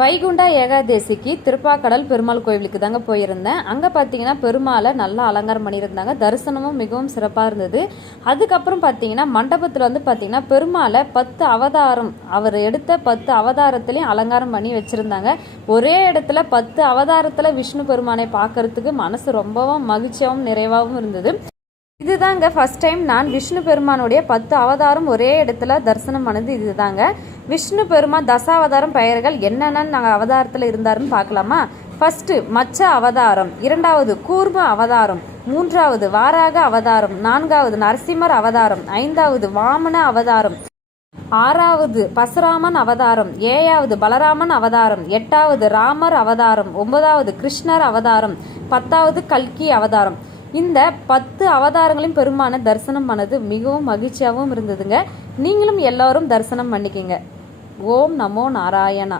வைகுண்டா ஏகாதேசிக்கு திருப்பாக்கடல் பெருமாள் கோவிலுக்கு தாங்க போயிருந்தேன். அங்கே பார்த்தீங்கன்னா பெருமாளை நல்லா அலங்காரம் பண்ணியிருந்தாங்க. தரிசனமும் மிகவும் சிறப்பாக இருந்தது. அதுக்கப்புறம் பார்த்தீங்கன்னா மண்டபத்தில் பார்த்தீங்கன்னா பெருமாளை 10 அவதாரம் அவர் எடுத்த 10 அவதாரத்துலேயும் அலங்காரம் பண்ணி வச்சுருந்தாங்க. ஒரே இடத்துல 10 அவதாரத்தில் விஷ்ணு பெருமானை பார்க்கறதுக்கு மனசு ரொம்பவும் மகிழ்ச்சியாகவும் நிறைவாகவும் இருந்தது. இதுதாங்க ஃபர்ஸ்ட் டைம் நான் விஷ்ணு பெருமானுடைய 10 அவதாரம் ஒரே இடத்துல தரிசனம் பண்ணது. இதுதாங்க விஷ்ணு பெருமான் தசாவதாரம் பெயர்கள் என்னென்னு நாங்கள் அவதாரத்தில் இருந்தாருன்னு பார்க்கலாமா? ஃபர்ஸ்ட் மச்ச அவதாரம், 2வது கூர்ம அவதாரம், 3வது வாராக அவதாரம், 4வது நரசிம்மர் அவதாரம், 5வது வாமன அவதாரம், 6வது பசுராமன் அவதாரம், 7வது பலராமன் அவதாரம், 8வது ராமர் அவதாரம், 9வது கிருஷ்ணர் அவதாரம், 10வது கல்கி அவதாரம். இந்த 10 அவதாரங்களையும் பெருமான தரிசனம் பண்ணது மிகவும் மகிழ்ச்சியாகவும் இருந்ததுங்க. நீங்களும் எல்லாரும் தரிசனம் பண்ணிக்கங்க. ஓம் நமோ நாராயணா.